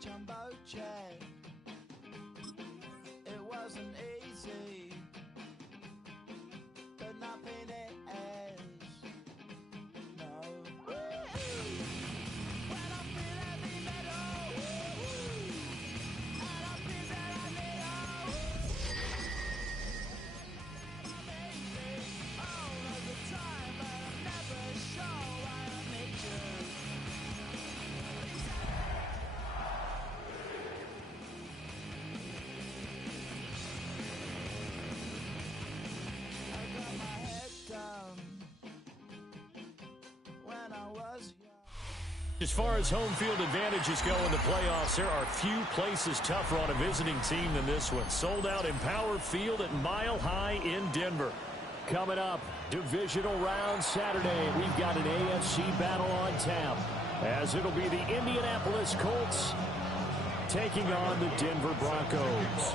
Jumbo jet. It wasn't easy, but nothing is. No. When I feel heavy metal, and I feel that I need amazing all of the time, but I'm never sure why I need you. As far as home field advantages go in the playoffs, there are few places tougher on a visiting team than this one. Sold out in Power Field at Mile High in Denver. Coming up, divisional round Saturday. We've got an AFC battle on tap, as it'll be the Indianapolis Colts taking on the Denver Broncos.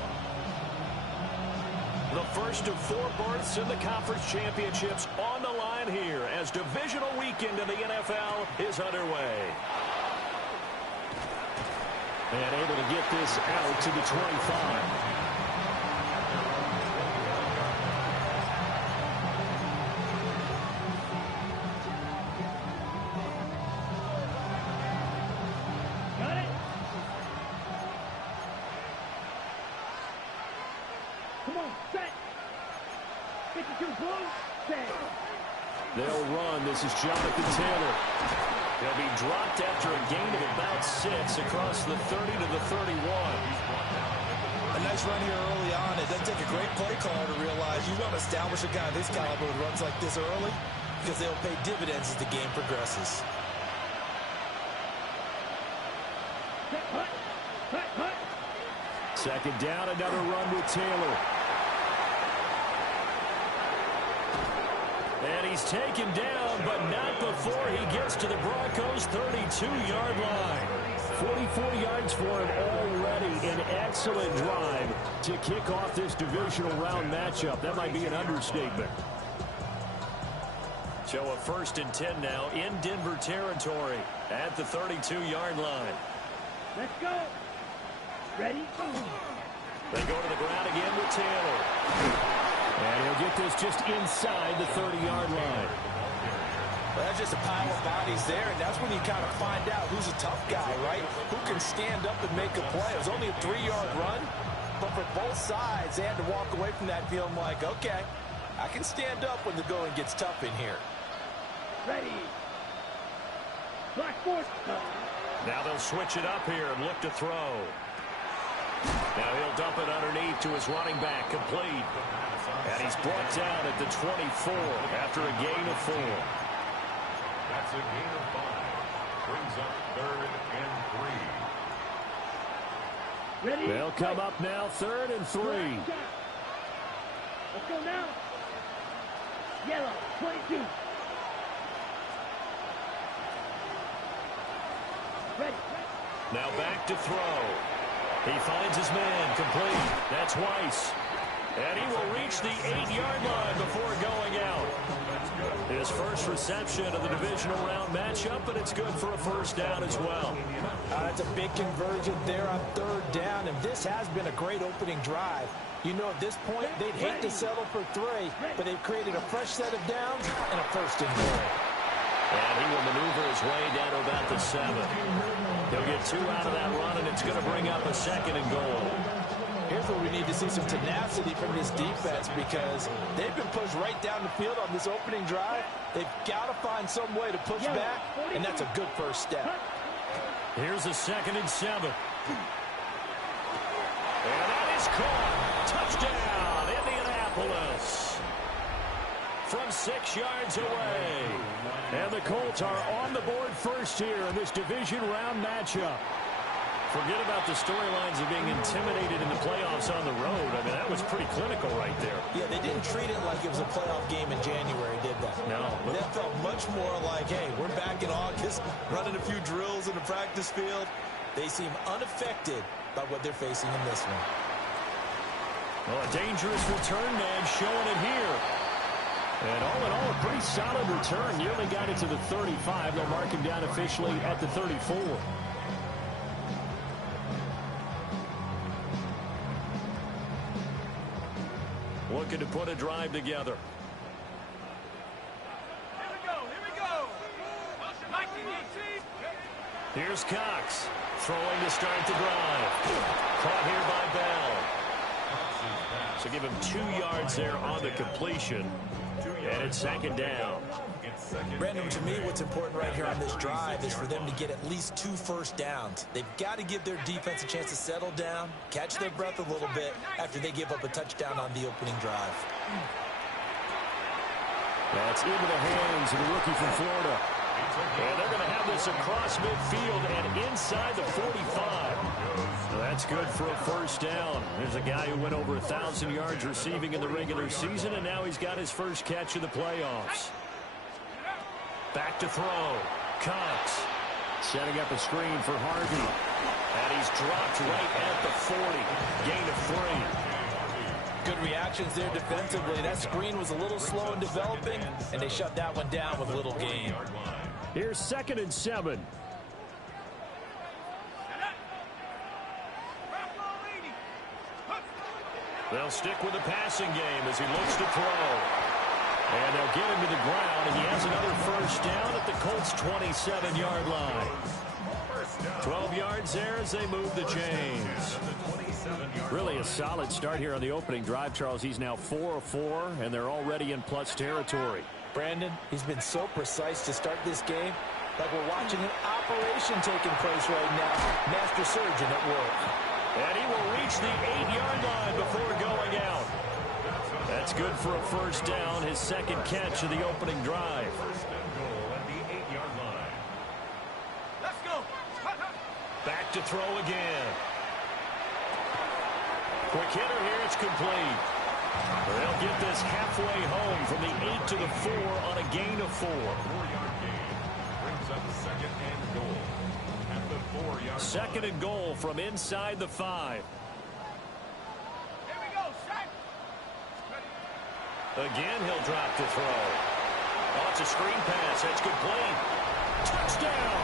The first of 4 berths in the conference championships on the line here as divisional weekend in the NFL is underway. And able to get this out to the 25. They'll run. This is Jonathan Taylor. He'll be dropped after a gain of about 6 across the 30 to the 31. A nice run here early on. It doesn't take a great play caller to realize you don't establish a guy of this caliber who runs like this early because they'll pay dividends as the game progresses. Second down, another run with Taylor. And he's taken down, but not before he gets to the Broncos' 32-yard line. 44 yards for him already. An excellent drive to kick off this divisional round matchup. That might be an understatement. So a 1st and 10 now in Denver territory at the 32-yard line. Let's go. Ready? They go to the ground again with Taylor. And he'll get this just inside the 30-yard line. Well, that's just a pile of bodies there, and that's when you kind of find out who's a tough guy, right? Who can stand up and make a play. It was only a 3-yard run, but for both sides, they had to walk away from that feeling like, okay, I can stand up when the going gets tough in here. Ready. Black force. Now they'll switch it up here and look to throw. Now he'll dump it underneath to his running back, complete. And he's brought down at the 24 after a gain of 4. That's a gain of 5. Brings up 3rd and 3. Ready? They'll come up now 3rd and 3. Let's go now. Yellow, 22. Ready. Now back to throw. He finds his man, complete. That's Weiss. And he will reach the 8-yard line before going out. His first reception of the divisional round matchup, but it's good for a 1st down as well. That's a big conversion there on 3rd down, and this has been a great opening drive. You know, at this point, they'd hate to settle for 3, but they've created a fresh set of downs and a 1st and goal. And he will maneuver his way down to about the 7. He'll get 2 out of that run, and it's going to bring up a 2nd and goal. Here's where we need to see some tenacity from this defense because they've been pushed right down the field on this opening drive. They've got to find some way to push back, and that's a good first step. Here's a 2nd and 7. And that is caught. Touchdown, Indianapolis. From 6 yards away. And the Colts are on the board first here in this division round matchup. Forget about the storylines of being intimidated in the playoffs on the road. I mean, that was pretty clinical right there. Yeah, they didn't treat it like it was a playoff game in January, did they? No. That felt much more like, hey, we're back in August, running a few drills in the practice field. They seem unaffected by what they're facing in this one. Well, a dangerous return man showing it here. And all in all, a pretty solid return. Nearly got it to the 35. They'll mark him down officially at the 34. Looking to put a drive together. Here we go. Here's Cox. Throwing to start the drive. Caught here by Bell. So give him 2 yards there on the completion. And it's second down. Brandon, to me, what's important right here on this drive is for them to get at least 2 first downs. They've got to give their defense a chance to settle down, catch their breath a little bit after they give up a touchdown on the opening drive. That's into the hands of the rookie from Florida. And they're going to have this across midfield and inside the 45. So that's good for a first down. There's a guy who went over 1,000 yards receiving in the regular season, and now he's got his first catch of the playoffs. Back to throw. Cox setting up a screen for Harvey. And he's dropped right at the 40. Gain of 3. Good reactions there defensively. That screen was a little slow in developing, and they shut that one down with little gain. Here's 2nd and 7. They'll stick with the passing game as he looks to throw. And they'll get him to the ground, and he has another first down at the Colts' 27-yard line. 12 yards there as they move the chains. Really a solid start here on the opening drive, Charles. He's now 4 of 4, and they're already in plus territory. Brandon, he's been so precise to start this game, like we're watching an operation taking place right now. Master surgeon at work. And he will reach the 8-yard line before going out. That's good for a first down, his second catch of the opening drive. Let's go. Back to throw again. Quick hitter here, it's complete. They'll get this halfway home from the 8 to the 4 on a gain of 4. 4-yard gain. Brings up 2nd and goal at the 4-yard line. 2nd and goal from inside the 5. Here we go, set. Again, he'll drop to throw. Oh, it's a screen pass. That's complete. Touchdown!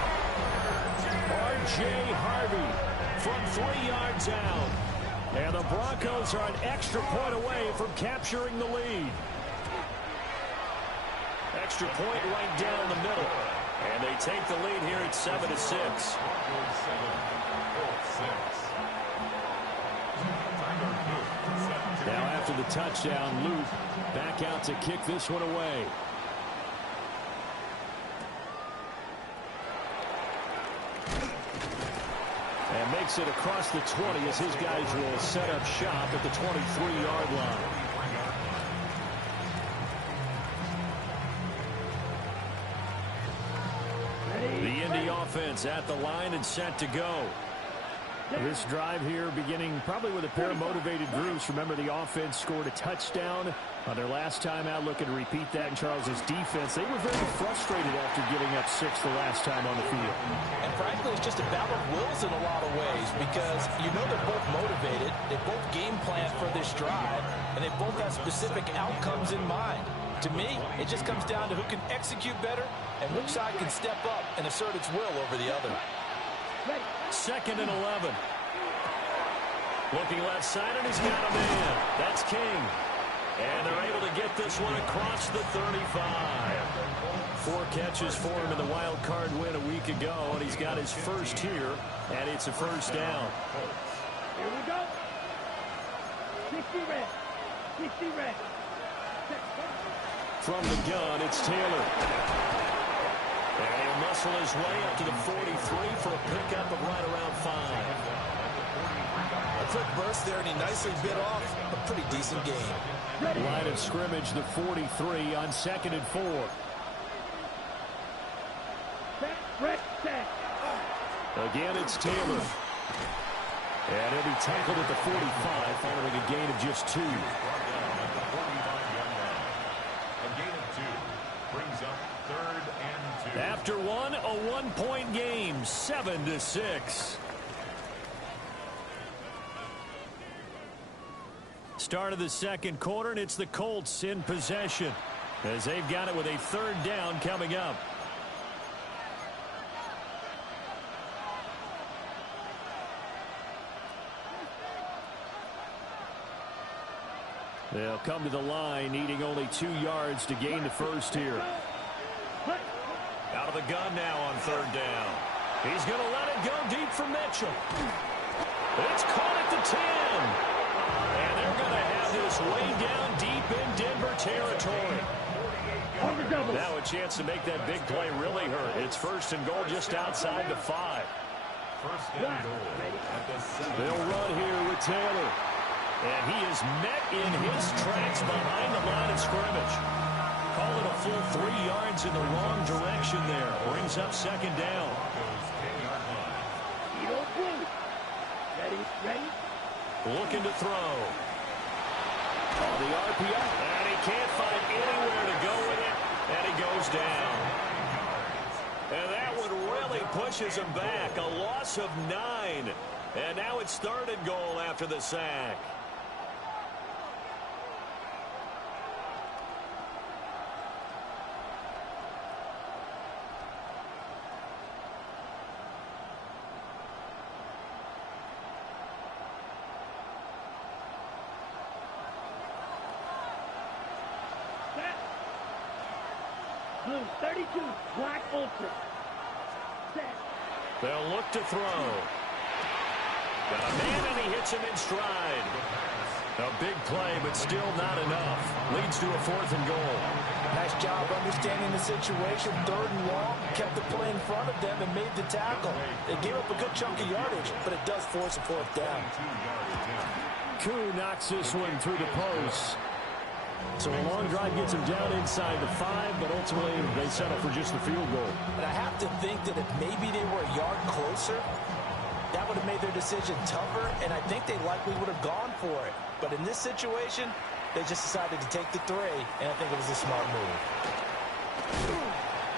R.J. Harvey from 3 yards out. And the Broncos are an extra point away from capturing the lead. Extra point right down the middle. And they take the lead here at 7-6. Now after the touchdown, Luke back out to kick this one away. And makes it across the 20 as his guys will set up shop at the 23-yard line. The Indy offense at the line and set to go. This drive here beginning probably with a pair of motivated groups. Remember, the offense scored a touchdown on their last time out. Looking to repeat that in Charles's defense. They were very frustrated after giving up 6 the last time on the field. And frankly, it's just a battle of wills in a lot of ways because you know they're both motivated. They both game plan for this drive, and they both have specific outcomes in mind. To me, it just comes down to who can execute better and which side can step up and assert its will over the other. 2nd and 11. Looking left side, and he's got a man. That's King. And they're able to get this one across the 35. 4 catches for him in the wild card win a week ago, and he's got his first here, and it's a first down. Here we go. 60 red. 60 red. From the gun, it's Taylor. And he'll muscle his way up to the 43 for a pickup of right around 5. A quick burst there, and he nicely bit off a pretty decent gain. Line of scrimmage, the 43 on 2nd and 4. Red, set. Again, it's Taylor. And he'll be tackled at the 45 following a gain of just 2. A gain of 2 brings up 3rd and 2. After one, a 1-point game, 7-6. Start of the second quarter, and it's the Colts in possession as they've got it with a 3rd down coming up. They'll come to the line, needing only 2 yards to gain the first here. Out of the gun now on 3rd down. He's going to let it go deep for Mitchell. It's caught at the 10. And they're going to have this way down deep in Denver territory. Now a chance to make that big play really hurt. It's 1st and goal just outside the 5. 1st and goal at the 7. They'll run here with Taylor. And he is met in his tracks behind the line of scrimmage. Call it a full 3 yards in the wrong direction there. Brings up 2nd down. Ready? Looking to throw. On the RPO. And he can't find anywhere to go with it. And he goes down. And that one really pushes him back. A loss of 9. And now it's 3rd and goal after the sack. Blue 32, black ultra. Set. They'll look to throw. Got a man, and he hits him in stride. A big play, but still not enough. Leads to a 4th and goal. Nice job understanding the situation. 3rd and long. Kept the play in front of them and made the tackle. They gave up a good chunk of yardage, but it does force a 4th down. Koo knocks this one through the post. So a long drive gets him down inside the 5, but ultimately they settle for just the field goal. And I have to think that if maybe they were a yard closer, that would have made their decision tougher, and I think they likely would have gone for it. But in this situation, they just decided to take the 3, and I think it was a smart move.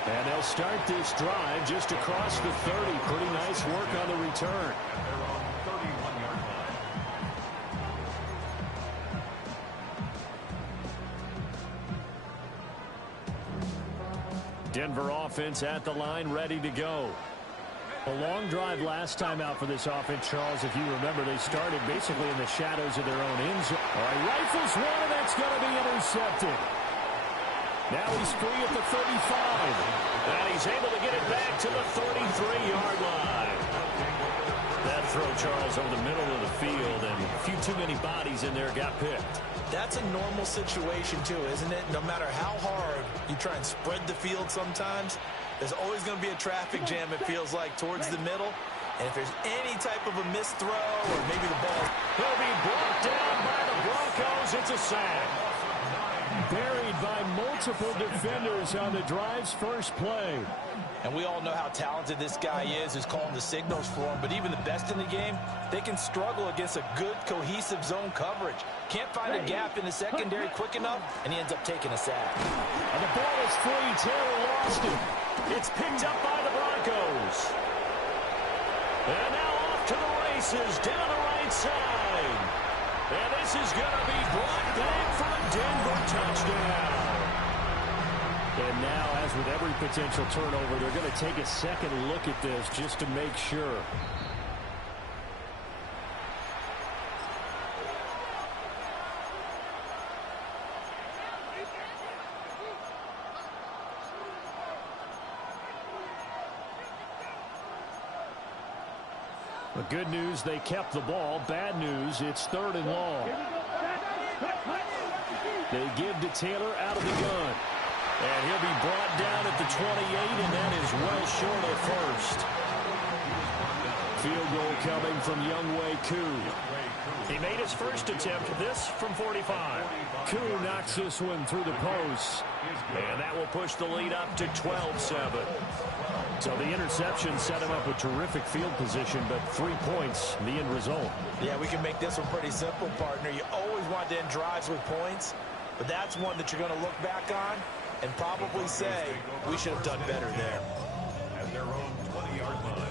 And they'll start this drive just across the 30. Pretty nice work on the return. They're on 31-yard line. Denver offense at the line, ready to go. A long drive last time out for this offense, Charles. If you remember, they started basically in the shadows of their own end zone. All right, rifles one, and that's going to be intercepted. Now he's free at the 35. And he's able to get it back to the 33-yard line. That throw, Charles, over the middle of the field, and a few too many bodies in there got picked. That's a normal situation, too, isn't it? No matter how hard you try and spread the field sometimes, there's always going to be a traffic jam, it feels like, towards the middle. And if there's any type of a missed throw or maybe the ball, he'll be brought down by the Broncos. It's a sack. Buried by multiple defenders on the drive's first play. And we all know how talented this guy is who's calling the signals for him. But even the best in the game, they can struggle against a good, cohesive zone coverage. Can't find a gap in the secondary quick enough, and he ends up taking a sack. And the ball is free. Taylor lost it. It's picked up by the Broncos. And now off to the races down the right side. And this is going to be brought back for a Denver touchdown. And now, as with every potential turnover, they're going to take a second look at this just to make sure. The good news, they kept the ball. Bad news, it's 3rd and long. They give to Taylor out of the gun. And he'll be brought down at the 28, and that is well short of first. Field goal coming from Younghoe Koo. He made his first attempt, this from 45. Koo knocks this one through the post. And that will push the lead up to 12-7. So the interception set him up with terrific field position, but 3 points, the end result. Yeah, we can make this one pretty simple, partner. You always want to end drives with points, but that's one that you're going to look back on and probably say, we should have done better there. At their own 20-yard line.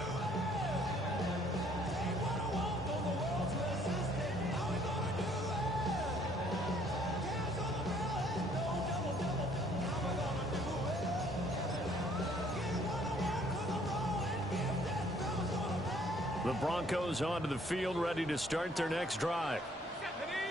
The Broncos onto the field, ready to start their next drive.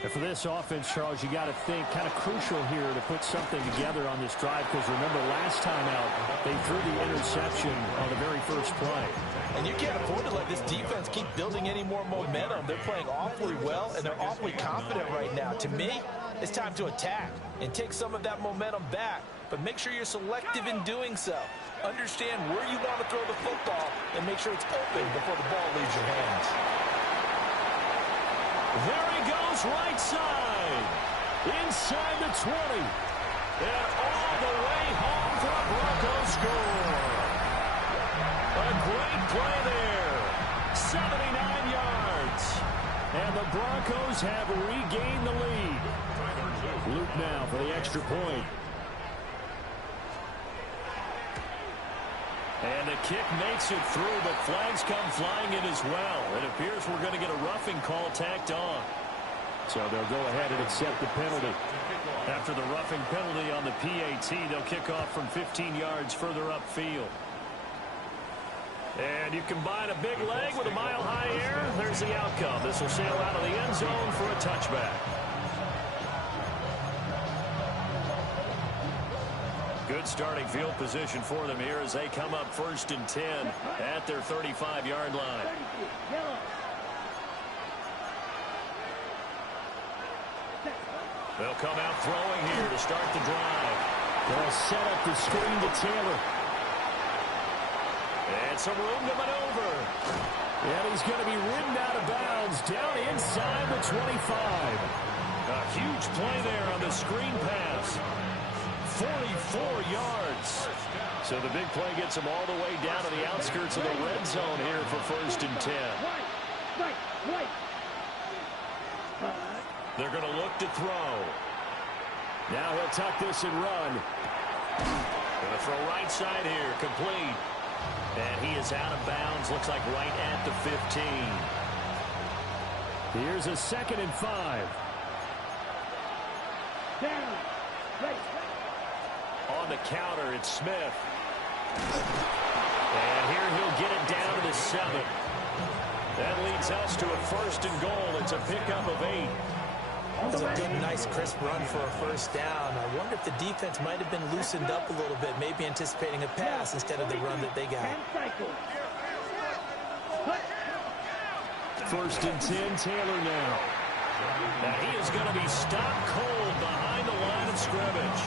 And for this offense, Charles, you got to think kind of crucial here to put something together on this drive, because remember last time out, they threw the interception on the very first play. And you can't afford to let this defense keep building any more momentum. They're playing awfully well, and they're awfully confident right now. To me, it's time to attack and take some of that momentum back, but make sure you're selective in doing so. Understand where you want to throw the football and make sure it's open before the ball leaves your hands. There he goes, right side. Inside the 20. And all the way home for a Broncos score. A great play there. 79 yards. And the Broncos have regained the lead. Luke now for the extra point. And the kick makes it through, but flags come flying in as well. It appears we're going to get a roughing call tacked on. So they'll go ahead and accept the penalty. After the roughing penalty on the PAT, they'll kick off from 15 yards further upfield. And you combine a big leg with a mile-high air, there's the outcome. This will sail out of the end zone for a touchback. Good starting field position for them here as they come up 1st and 10 at their 35-yard line. They'll come out throwing here to start the drive. They'll set up the screen to Taylor. And some room to maneuver. And he's going to be ridden out of bounds down inside the 25. A huge play there on the screen pass. 44 yards. So the big play gets him all the way down to the outskirts of the red zone here for 1st and 10. They're going to look to throw. Now he'll tuck this and run. Going to throw right side here, complete. And he is out of bounds, looks like right at the 15. Here's a 2nd and 5. Down. Right. On the counter, it's Smith. And here he'll get it down to the 7. That leads us to a 1st and goal. It's a pickup of 8. That's a good, nice, crisp run for a 1st down. I wonder if the defense might have been loosened up a little bit, maybe anticipating a pass instead of the run that they got. 1st and 10, Taylor now. Now he is going to be stopped cold behind the line of scrimmage.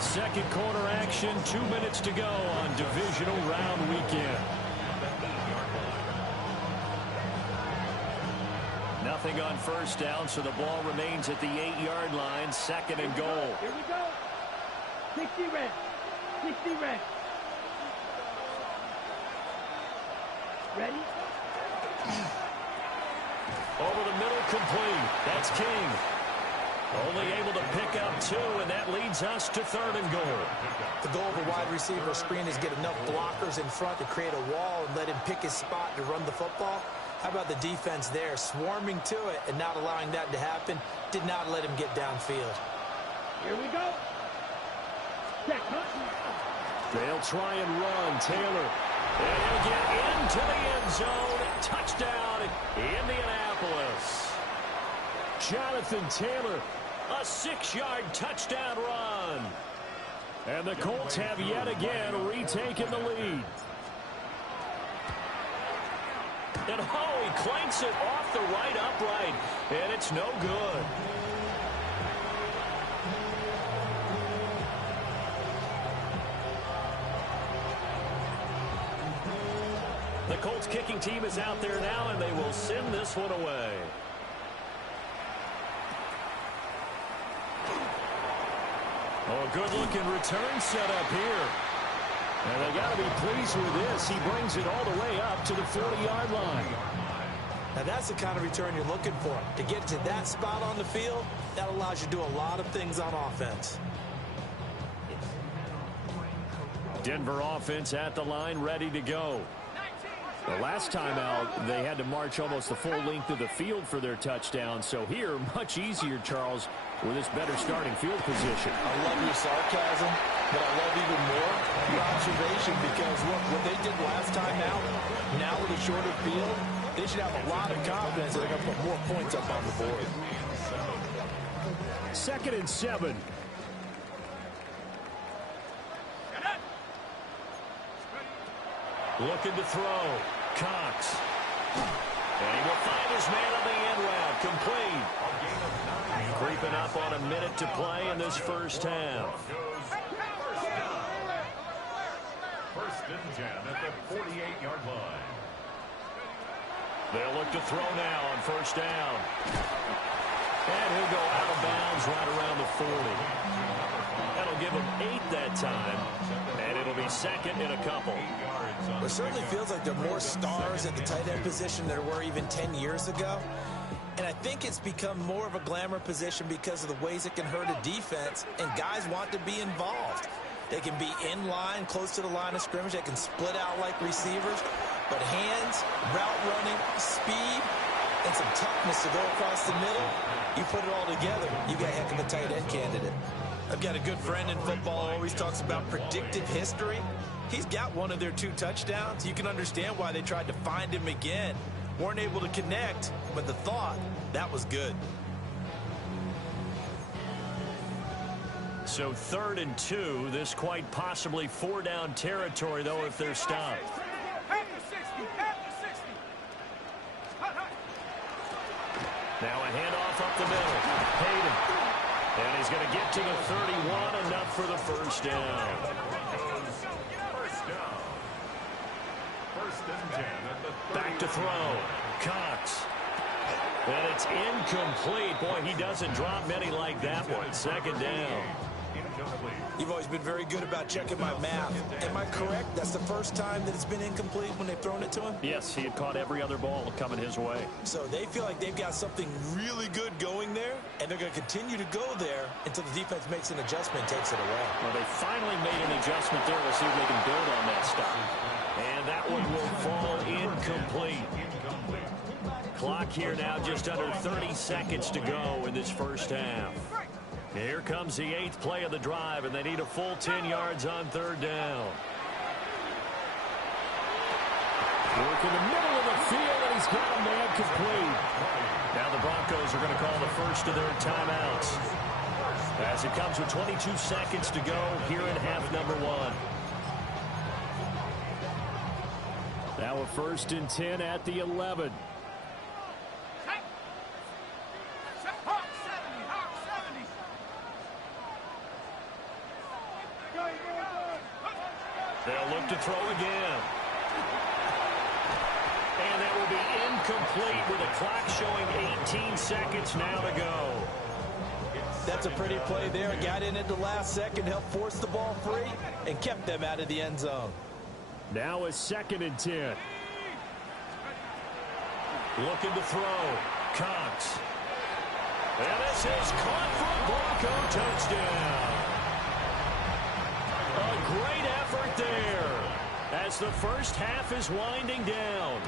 2nd quarter action, 2 minutes to go on divisional round weekend. Nothing on 1st down, so the ball remains at the 8-yard line, 2nd and goal. Here we go. 60 red. 60 red. Ready? Over the middle, complete. That's King. Only able to pick up 2, and that leads us to 3rd and goal. The goal of a wide receiver screen is get enough blockers in front to create a wall and let him pick his spot to run the football. How about the defense there, swarming to it and not allowing that to happen? Did not let him get downfield. Here we go. Check. They'll try and run. Taylor. And he'll get into the end zone. Touchdown, Indianapolis. Jonathan Taylor, a 6-yard touchdown run. And the Colts have yet again retaken the lead. And he clanks it off the right upright, and it's no good. The Colts kicking team is out there now, and they will send this one away. Oh, a good-looking return set up here. And they got to be pleased with this. He brings it all the way up to the 40-yard line. Now that's the kind of return you're looking for. To get to that spot on the field, that allows you to do a lot of things on offense. Denver offense at the line, ready to go. The last time out, they had to march almost the full length of the field for their touchdown. So here, much easier, Charles, with this better starting field position. I love your sarcasm, but I love even more your observation because, look, what they did last time out, now with a shorter field, they should have a lot of confidence that they're going to put more points up on the board. 2nd and 7. Looking to throw. Cox. And he will find his man on the end route. Complete. Creeping up on a minute to play in this first half. First and 10 at the 48-yard line. They'll look to throw now on first down. And he'll go out of bounds right around the 40. That'll give him 8 that time. And it'll be second in a couple. It certainly feels like there are more stars at the tight end position than there were even 10 years ago. And I think it's become more of a glamour position because of the ways it can hurt a defense, and guys want to be involved. They can be in line, close to the line of scrimmage. They can split out like receivers. But hands, route running, speed, and some toughness to go across the middle, you put it all together, you got a heck of a tight end candidate. I've got a good friend in football who always talks about predictive history. He's got one of their 2 touchdowns. You can understand why they tried to find him again. Weren't able to connect, but the thought, that was good. So 3rd and 2. This quite possibly 4-down territory, though, if they're stopped. Now a handoff up the middle. Hayden. And he's going to get to the 31, enough for the first down. First and 10 at the 30. Back to throw. Cox. And it's incomplete. Boy, he doesn't drop many like that one. 2nd down. You've always been very good about checking my math. Am I correct? That's the first time that it's been incomplete when they've thrown it to him? Yes, he had caught every other ball coming his way. So they feel like they've got something really good going there, and they're going to continue to go there until the defense makes an adjustment and takes it away. Well, they finally made an adjustment there. We'll see if they can build on that stuff. And that one will fall incomplete. Clock here now just under 30 seconds to go in this first half. Here comes the 8th play of the drive, and they need a full 10 yards on 3rd down. Work in the middle of the field, and he's got a man complete. Now the Broncos are going to call the first of their timeouts, as it comes with 22 seconds to go here in half number 1. Now a 1st and 10 at the 11. They'll look to throw again. And that will be incomplete with a clock showing 18 seconds now to go. That's a pretty play there. Got in at the last second, helped force the ball free, and kept them out of the end zone. Now a 2nd and 10. Looking to throw. Cox. And this is caught for a Bronco touchdown. A great effort there as the first half is winding down.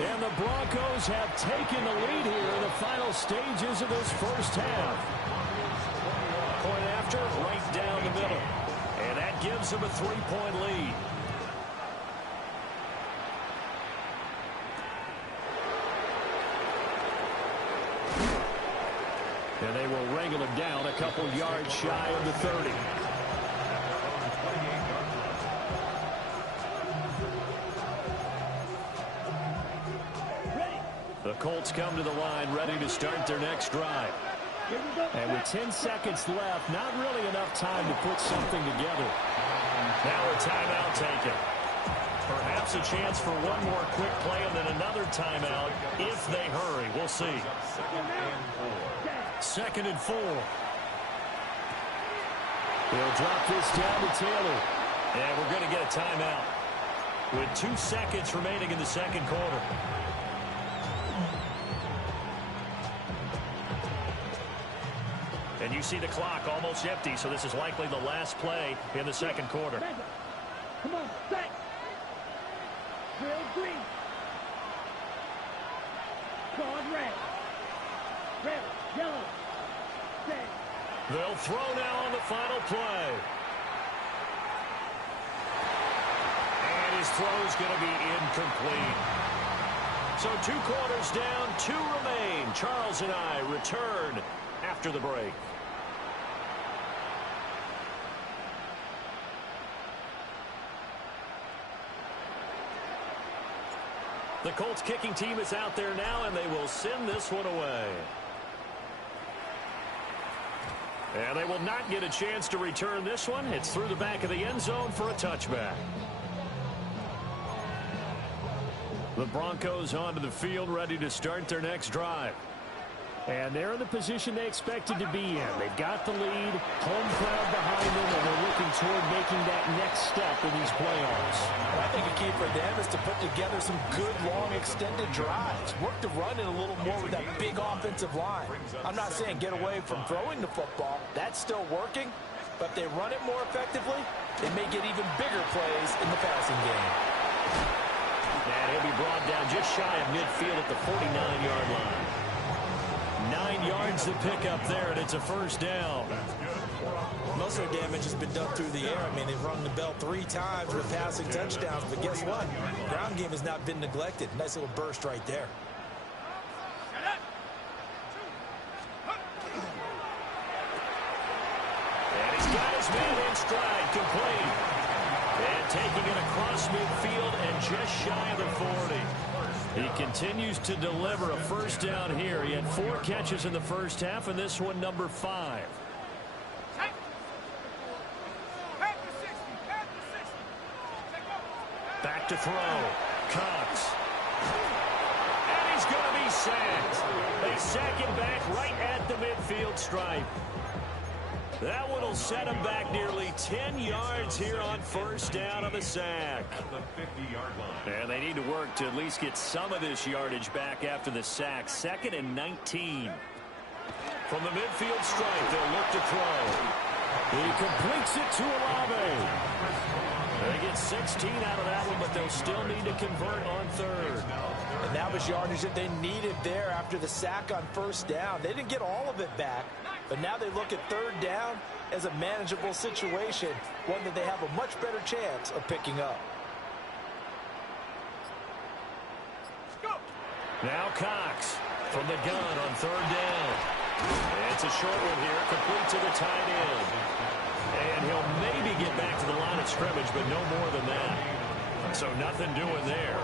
And the Broncos have taken the lead here in the final stages of this first half. Point after, right down the middle. And that gives them a 3-point lead. And they will wrangle him down a couple yards shy of the 30. The Colts come to the line ready to start their next drive. And with 10 seconds left, not really enough time to put something together. Now a timeout taken. Perhaps a chance for one more quick play and then another timeout if they hurry. We'll see. 2nd and 4. They'll drop this down to Taylor. And we're going to get a timeout with 2 seconds remaining in the second quarter. And you see the clock almost empty, so this is likely the last play in the second quarter. Come on, set. Drill green. Card red. Red, yellow. Set. They'll throw now on the final play. And his throw is going to be incomplete. So 2 quarters down, 2 remain. Charles and I return after the break. The Colts kicking team is out there now, and they will send this one away. And they will not get a chance to return this one. It's through the back of the end zone for a touchback. The Broncos onto the field, ready to start their next drive. And they're in the position they expected to be in. They've got the lead, home crowd behind them, and they're looking toward making that next step in these playoffs. Well, I think a key for them is to put together some good, long, extended drives. Work the run in a little more with that big offensive line. I'm not saying get away from throwing the football. That's still working. But if they run it more effectively, they may get even bigger plays in the passing game. And he'll be brought down just shy of midfield at the 49-yard line. 9 yards to pick up there, and it's a first down. Most of the damage has been done through the air. I mean, they've rung the bell 3 times with passing touchdowns, but guess what? Ground game has not been neglected. Nice little burst right there. And he's got his man in stride, complete. And taking it across midfield and just shy of the 40. He continues to deliver a first down here. He had 4 catches in the first half, and this one number 5. Back to throw. Cox. And he's going to be sacked. They sack him back right at the midfield stripe. That one will set him back nearly 10 yards here on first down on the sack. And they need to work to at least get some of this yardage back after the sack. 2nd and 19. From the midfield stripe, they'll look to throw. He completes it to Olave. They get 16 out of that one, but they'll still need to convert on 3rd. And that was yardage that they needed there after the sack on first down. They didn't get all of it back. But now they look at 3rd down as a manageable situation, one that they have a much better chance of picking up. Now Cox from the gun on 3rd down. It's a short one here, complete to the tight end. And he'll maybe get back to the line of scrimmage, but no more than that. So nothing doing there.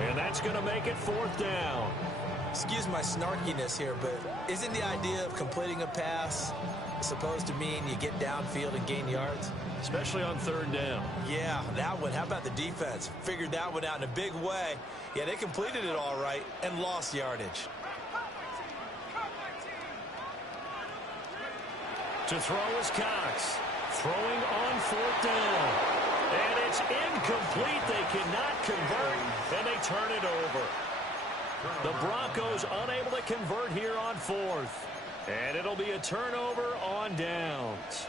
And that's going to make it 4th down. Excuse my snarkiness here, but isn't the idea of completing a pass supposed to mean you get downfield and gain yards? Especially on 3rd down. Yeah, that one. How about the defense? Figured that one out in a big way. Yeah, they completed it all right and lost yardage. To throw is Cox. Throwing on 4th down. And it's incomplete. They cannot convert, and they turn it over. The Broncos unable to convert here on 4th. And it'll be a turnover on downs.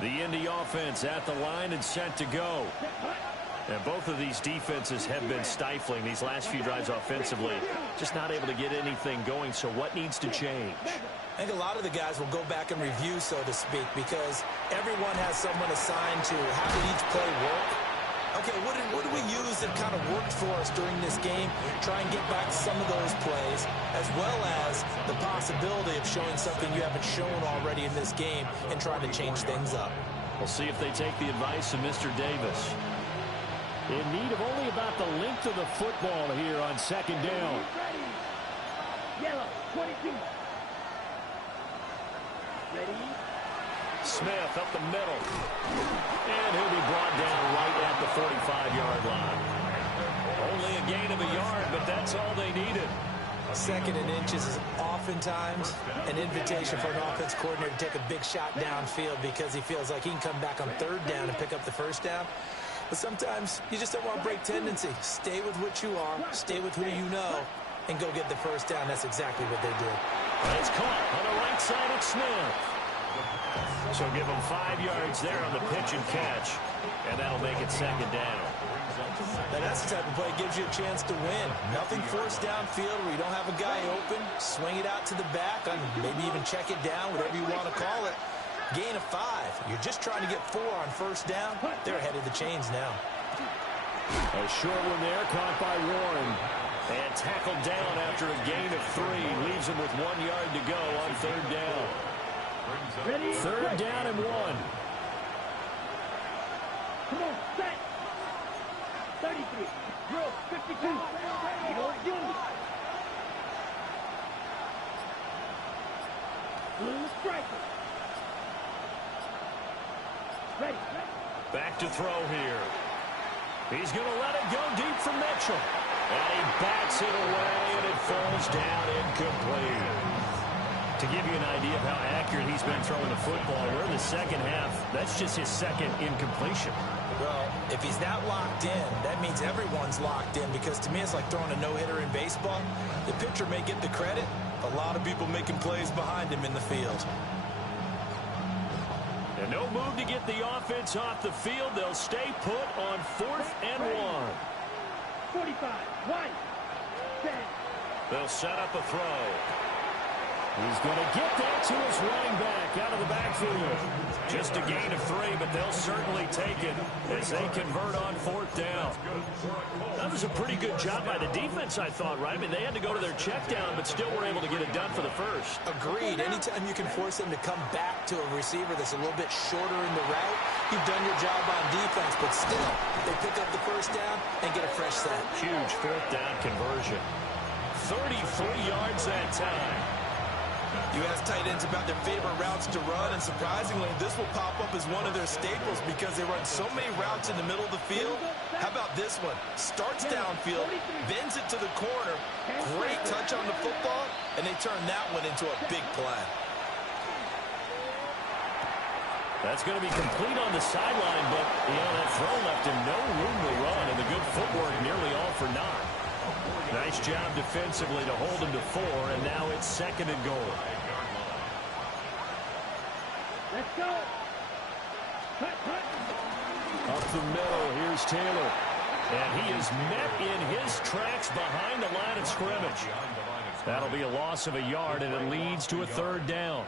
The Indy offense at the line and set to go. And both of these defenses have been stifling these last few drives offensively. Just not able to get anything going, so what needs to change? I think a lot of the guys will go back and review, so to speak, because everyone has someone assigned to how did each play work. Okay, what did we use that kind of worked for us during this game? Try and get back some of those plays, as well as the possibility of showing something you haven't shown already in this game and trying to change things up. We'll see if they take the advice of Mr. Davis. In need of only about the length of the football here on 2nd down. Yellow, 22. Ready? Smith up the middle. And he'll be brought down right at the 45-yard line. Only a gain of a yard, but that's all they needed. Second and inches is oftentimes an invitation for an offense coordinator to take a big shot downfield because he feels like he can come back on third down and pick up the first down. But sometimes you just don't want to break tendency. Stay with what you are, stay with who you know, and go get the first down. That's exactly what they did. It's caught on the right side of Smith. So give him 5 yards there on the pitch and catch, and that'll make it second down. Now that's the type of play that gives you a chance to win. Nothing forced downfield where you don't have a guy open. Swing it out to the back, and maybe even check it down, whatever you want to call it. Gain of 5. You're just trying to get 4 on first down. They're ahead of the chains now. A short one there, caught by Warren. And tackled down after a gain of 3. Leaves him with 1 yard to go on third down. Ready? Third down and 1. Come on, set. 33. Drill, 52. You don't do it. Blue striker. Ready. Back to throw here. He's going to let it go deep for Mitchell. And he bats it away, and it falls down incomplete. To give you an idea of how accurate he's been throwing the football, we're in the second half. That's just his second incompletion. Well, if he's not locked in, that means everyone's locked in, because to me it's like throwing a no-hitter in baseball. The pitcher may get the credit. A lot of people making plays behind him in the field. And no move to get the offense off the field. They'll stay put on 4th and 1. 45. 1. 10. They'll set up a throw. He's going to get that to his running back out of the backfield. Just a gain of 3, but they'll certainly take it as they convert on 4th down. That was a pretty good job by the defense, I thought, right? I mean, they had to go to their check down, but still were able to get it done for the first. Agreed. Anytime you can force them to come back to a receiver that's a little bit shorter in the route, you've done your job on defense, but still, they pick up the first down and get a fresh set. Huge 4th down conversion. 33 yards that time. You ask tight ends about their favorite routes to run, and surprisingly, this will pop up as one of their staples because they run so many routes in the middle of the field. How about this one? Starts downfield, bends it to the corner, great touch on the football, and they turn that one into a big play. That's going to be complete on the sideline, but, that throw left him no room to run, and the good footwork nearly all for naught. Nice job defensively to hold him to 4, and now it's 2nd and goal. Let's go. Cut. Up the middle, here's Taylor. And he is met in his tracks behind the line of scrimmage. That'll be a loss of a yard, and it leads to a 3rd down.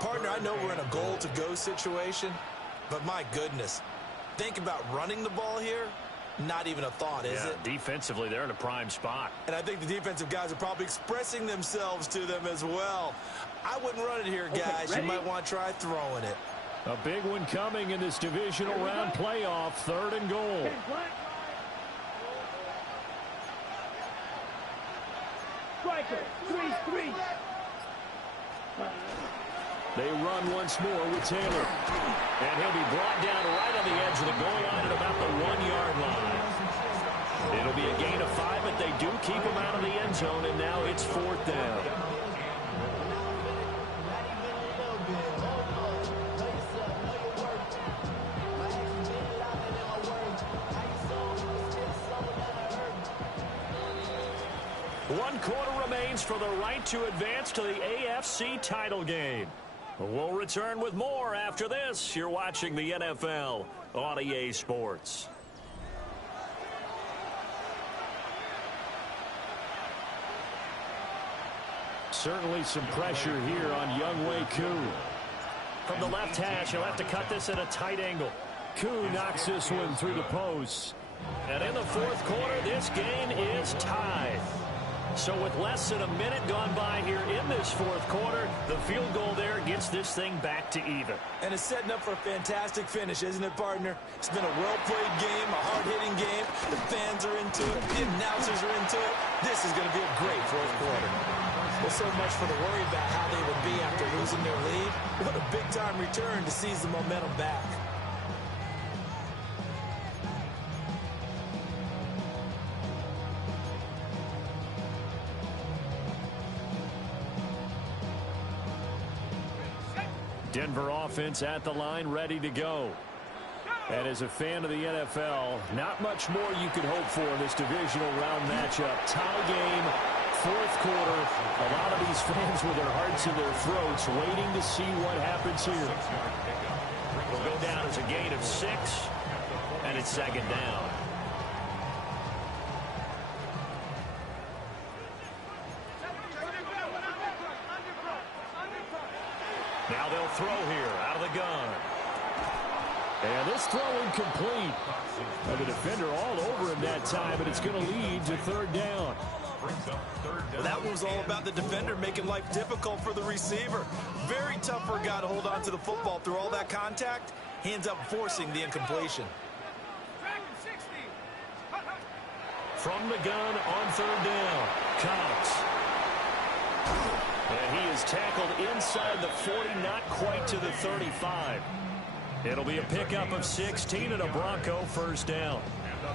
Partner, I know we're in a goal-to-go situation, but my goodness, think about running the ball here. Not even a thought, is it? Defensively, they're in a prime spot. And I think the defensive guys are probably expressing themselves to them as well. I wouldn't run it here, guys. Okay, you might want to try throwing it. A big one coming in this divisional round playoff, 3rd and goal. Striker, 3-3. They run once more with Taylor. And he'll be brought down right on the edge of the goal line at about the 1-yard line. It'll be a gain of 5, but they do keep him out of the end zone, and now it's 4th down. One quarter remains for the right to advance to the AFC title game. We'll return with more after this. You're watching the NFL on EA Sports. Certainly some pressure here on Younghoe Koo. From the left hash, he'll have to cut this at a tight angle. Koo knocks this one through the posts. And in the 4th quarter, this game is tied. So with less than a minute gone by here in this 4th quarter, the field goal there gets this thing back to even. And it's setting up for a fantastic finish, isn't it, partner? It's been a well-played game, a hard-hitting game. The fans are into it. The announcers are into it. This is going to be a great 4th quarter. Well, so much for the worry about how they would be after losing their lead. What a big-time return to seize the momentum back. Denver offense at the line, ready to go. And as a fan of the NFL, not much more you could hope for in this divisional round matchup. Tie game, fourth quarter. A lot of these fans with their hearts in their throats waiting to see what happens here. It'll go down as a gain of 6, and it's second down. Now they'll throw here out of the gun. And this throw incomplete. And the defender all over him that time, and it's going to lead to third down. Well, that was all about the defender making life difficult for the receiver. Very tough for a guy to hold on to the football through all that contact. He ends up forcing the incompletion. From the gun on third down, Cox. And he is tackled inside the 40, not quite to the 35. It'll be a pickup of 16 and a Bronco first down.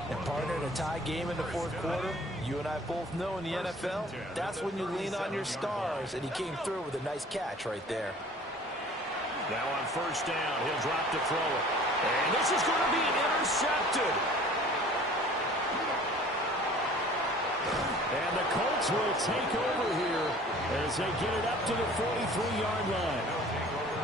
And partner, in a tie game in the fourth quarter, you and I both know in the NFL, that's when you lean on your stars, and he came through with a nice catch right there. Now on first down, he'll drop to throw it. And this is going to be intercepted. And the Colts will take over here as they get it up to the 43-yard line.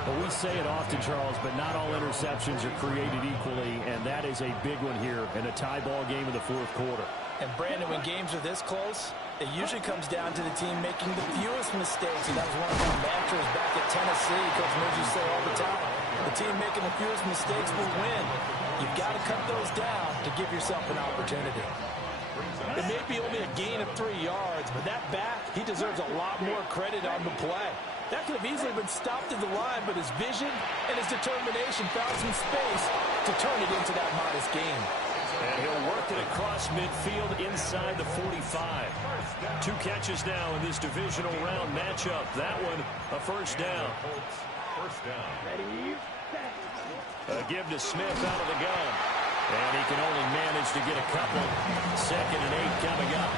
Well, we say it often, Charles, but not all interceptions are created equally, and that is a big one here in a tie ball game in the fourth quarter. And, Brandon, when games are this close, it usually comes down to the team making the fewest mistakes, and that was one of our mantras back at Tennessee. Coach Murphy say all the time, the team making the fewest mistakes will win. You've got to cut those down to give yourself an opportunity. It may be only a gain of 3 yards, but that back, he deserves a lot more credit on the play. That could have easily been stopped at the line, but his vision and his determination found some space to turn it into that modest gain. And he'll work it across midfield inside the 45. 2 catches now in this divisional round matchup. That one, a first down. Ready, set. A give to Smith out of the gun. And he can only manage to get a couple. 2nd and 8 coming up.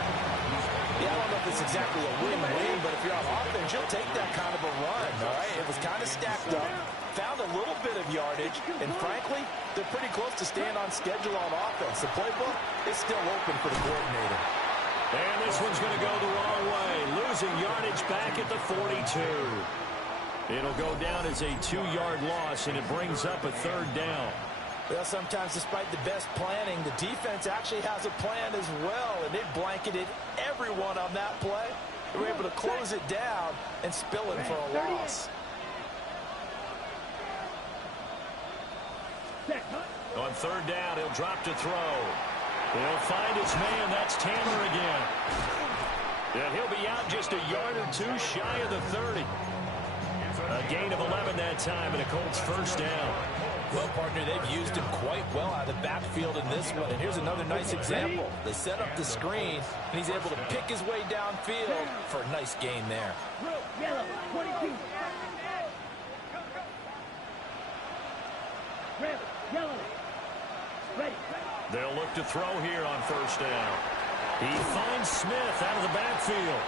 Yeah, I don't know if it's exactly a win-win, but if you're on offense, you'll take that kind of a run, all right? It was kind of stacked up, found a little bit of yardage, and frankly, they're pretty close to staying on schedule on offense. The playbook is still open for the coordinator. And this one's going to go the wrong way, losing yardage back at the 42. It'll go down as a 2-yard loss, and it brings up a third down. Well, sometimes despite the best planning, the defense actually has a plan as well, and it blanketed everyone on that play. They were able to close it down and spill it for a loss. On third down, he'll drop to throw. He'll find his man. That's Tanner again. And he'll be out just a yard or 2 shy of the 30. A gain of 11 that time, and a Colts first down. Well, partner, they've used him quite well out of the backfield in this one. And here's another nice example. They set up the screen, and he's able to pick his way downfield for a nice gain there. Yellow, 22. Red, yellow. Ready. They'll look to throw here on first down. He finds Smith out of the backfield.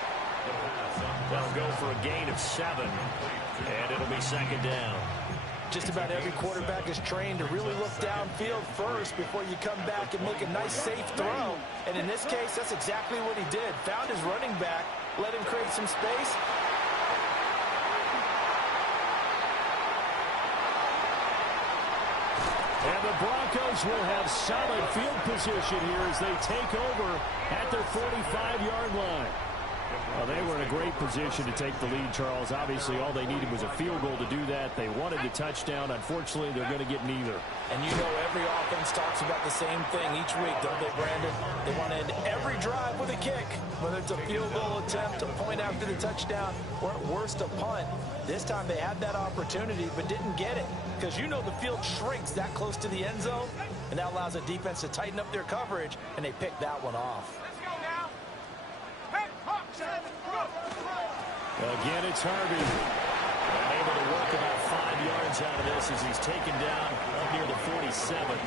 They'll go for a gain of 7, and it'll be second down. Just about every quarterback is trained to really look downfield first before you come back and make a nice, safe throw. And in this case, that's exactly what he did. Found his running back, let him create some space. And the Broncos will have solid field position here as they take over at their 45-yard line. Well, they were in a great position to take the lead, Charles. Obviously, all they needed was a field goal to do that. They wanted the touchdown. Unfortunately, they're going to get neither. And you know every offense talks about the same thing each week, don't they, Brandon? They want to end every drive with a kick, whether it's a field goal attempt, a point after the touchdown, or at worst, a punt. This time they had that opportunity but didn't get it because you know the field shrinks that close to the end zone, and that allows the defense to tighten up their coverage, and they picked that one off. Again, it's Harvey. Able to work about 5 yards out of this as he's taken down up near the 47.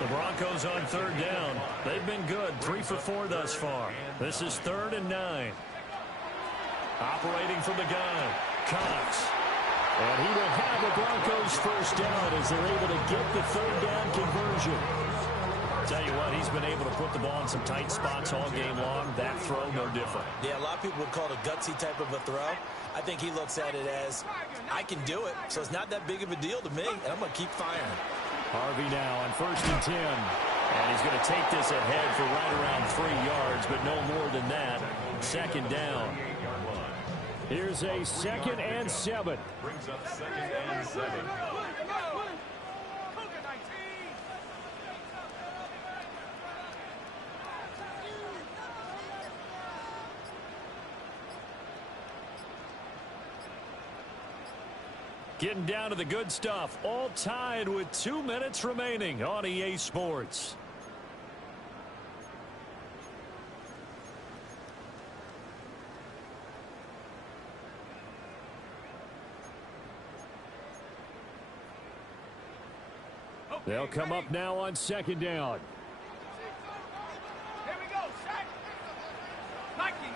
The Broncos on third down. They've been good, 3 for 4 thus far. This is 3rd and 9. Operating from the gun, Cox. And he will have the Broncos first down as they're able to get the third down conversion. Tell you what, he's been able to put the ball in some tight spots all game long. That throw, no different. Yeah, a lot of people would call it a gutsy type of a throw. I think he looks at it as, I can do it, so it's not that big of a deal to me, and I'm going to keep firing. Harvey now on 1st and 10. And he's going to take this ahead for right around 3 yards, but no more than that. 2nd down. Here's a 2nd and 7. Brings up 2nd and 7. Getting down to the good stuff. All tied with 2 minutes remaining on EA Sports. They'll come up now on 2nd down. Here we go, set. Viking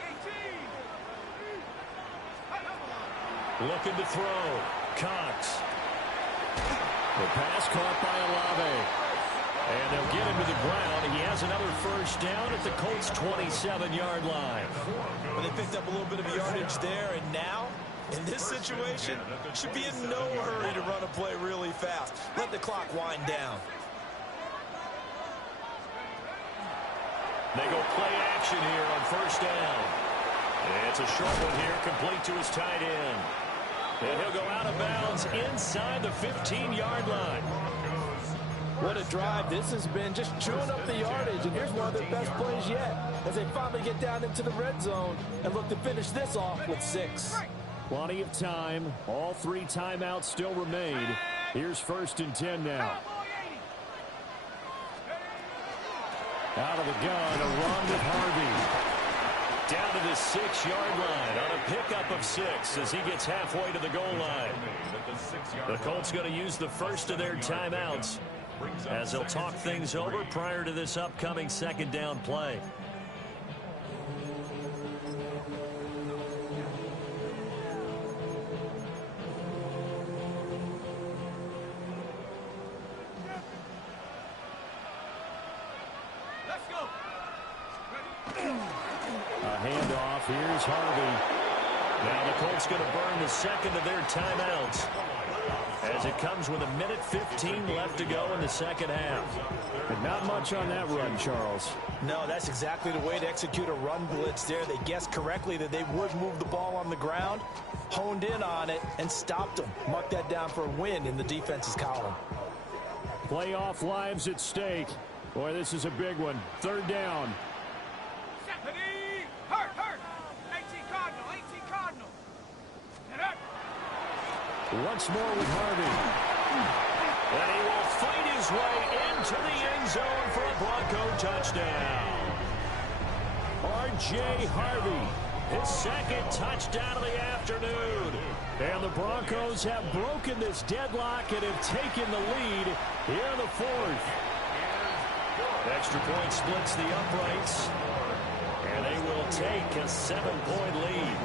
18. Looking to throw. Cox. The pass caught by Olave. And they'll get him to the ground. He has another first down at the Colts' 27-yard line. Well, they picked up a little bit of yardage there, and now, in this situation, should be in no hurry to run a play really fast. Let the clock wind down. They go play action here on 1st down. It's a short one here, complete to his tight end. And he'll go out of bounds inside the 15-yard line. What a drive this has been, just chewing up the yardage. And here's one of their best plays yet, as they finally get down into the red zone and look to finish this off with 6. Plenty of time. All 3 timeouts still remain. Here's 1st and 10 now. Out of the gun, a run with Harvey. Down to the 6-yard line on a pickup of 6 as he gets halfway to the goal line. The Colts going to use the first of their timeouts as they'll talk things over prior to this upcoming 2nd down play. Let's go. A handoff. Here's Harvey. Now the Colts going to burn the 2nd of their timeouts as it comes with 1:15 left to go in the 2nd half. And not much on that run, Charles. No, that's exactly the way to execute a run blitz there. They guessed correctly that they would move the ball on the ground, honed in on it, and stopped them. Mark that down for a win in the defense's column. Playoff lives at stake. Boy, this is a big one. 3rd down. Stephanie! Hurt! 18 Cardinal! Get up! Once more with Harvey. And he will fight his way into the end zone for a Bronco touchdown. R.J. Harvey, his 2nd touchdown of the afternoon. And the Broncos have broken this deadlock and have taken the lead here in the 4th. Extra point splits the uprights. And they will take a 7-point lead.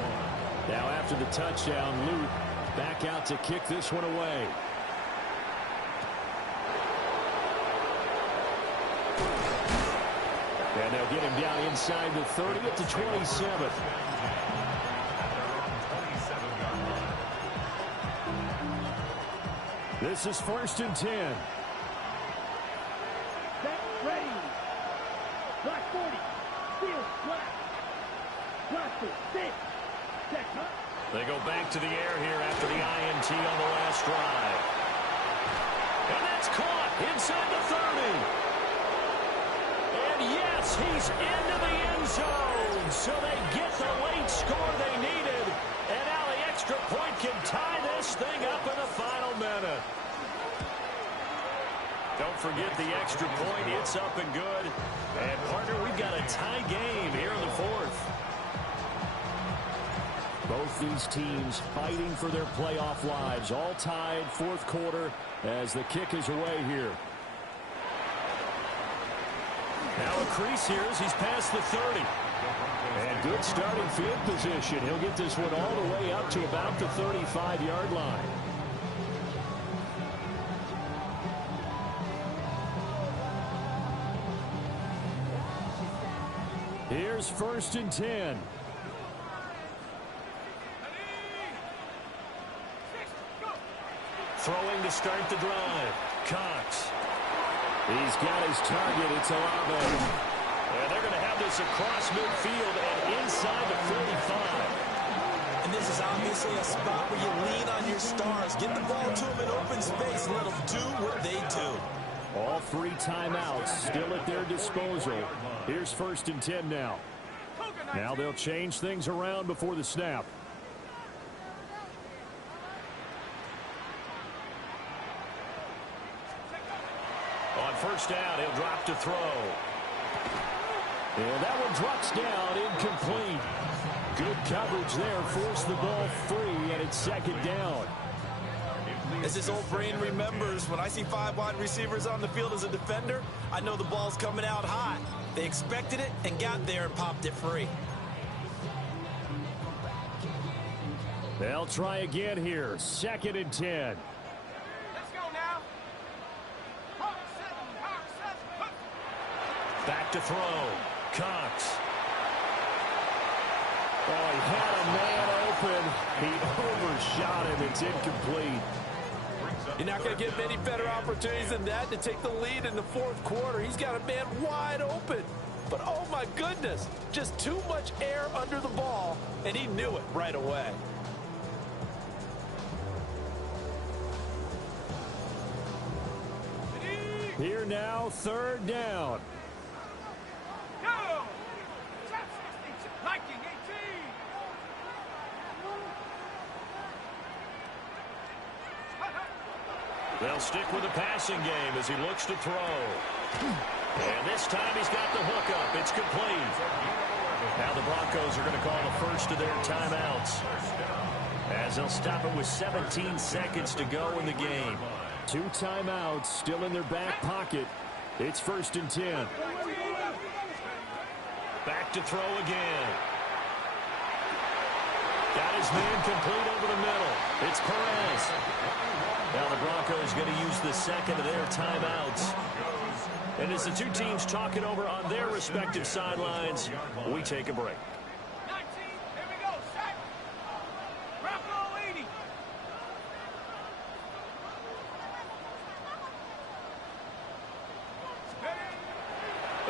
Now after the touchdown, Luke back out to kick this one away. And they'll get him down inside the 30 at the 27. This is 1st and 10. Set, ready. Black 40. Field, black. Blaster, 6. Set, huh? They go back to the air here after the INT on the last drive. And that's caught inside the 30. And yes, he's into the end zone. So they get the late score they needed. And now the extra point can tie this thing up in the final minute. Don't forget the extra point. It's up and good. And, partner, we've got a tie game here in the 4th. Both these teams fighting for their playoff lives. All tied, 4th quarter as the kick is away here. Now a crease here as he's past the 30. And good starting field position. He'll get this one all the way up to about the 35-yard line. Here's 1st and 10. Throwing to start the drive. Cox. He's got his target. It's Olave. And they're going to have this across midfield and inside the 45. And this is obviously a spot where you lean on your stars. Get the ball to them in open space and let them do what they do. All 3 timeouts still at their disposal. Here's 1st and 10 now. Now they'll change things around before the snap. On 1st down, he'll drop to throw. And that one drops down, incomplete. Good coverage there, forced the ball free, and it's 2nd down. As his old brain remembers, when I see 5 wide receivers on the field as a defender, I know the ball's coming out hot. They expected it and got there and popped it free. They'll try again here, 2nd and 10. Let's go now. Back to throw. Cox. Oh, he had a man open. He overshot him. It's incomplete. You're not going to get many better opportunities than that to take the lead in the 4th quarter. He's got a man wide open. But, oh, my goodness, just too much air under the ball, and he knew it right away. Here now, 3rd down. Go! Liking 18. They'll stick with the passing game as he looks to throw. And this time he's got the hook up. It's complete. Now the Broncos are going to call the first of their timeouts, as they'll stop it with 17 seconds to go in the game. 2 timeouts still in their back pocket. It's 1st and 10. Back to throw again. Got his man complete over the middle. It's Perez. Now the Broncos going to use the 2nd of their timeouts. And as the 2 teams talk it over on their respective sidelines, we take a break. 19. Here we go. Sack. Bronco 80.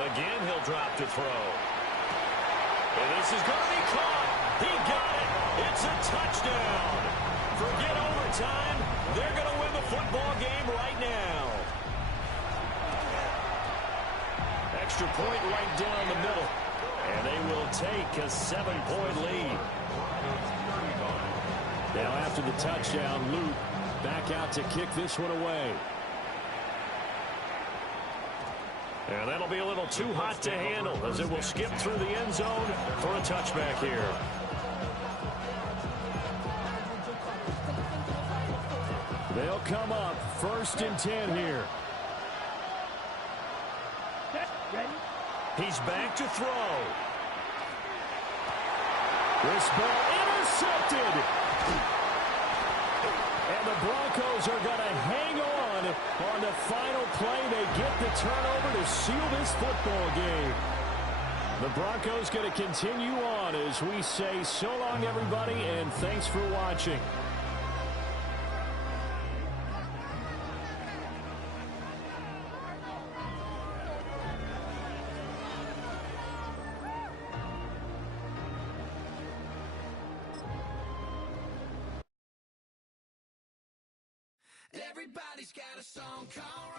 Again, he'll drop to throw. And this is going to be caught. He got it. It's a touchdown. Forget overtime. They're going to win the football game right now. Extra point right down the middle. And they will take a 7-point lead. Now after the touchdown, Luke back out to kick this one away. And that'll be a little too hot to handle, as it will skip through the end zone for a touchback here. They'll come up 1st and 10 here. He's back to throw. This ball intercepted. And the Broncos are going to hang on the final play. They get the turnover to seal this football game. The Broncos going to continue on as we say so long, everybody, and thanks for watching. Everybody's got a song called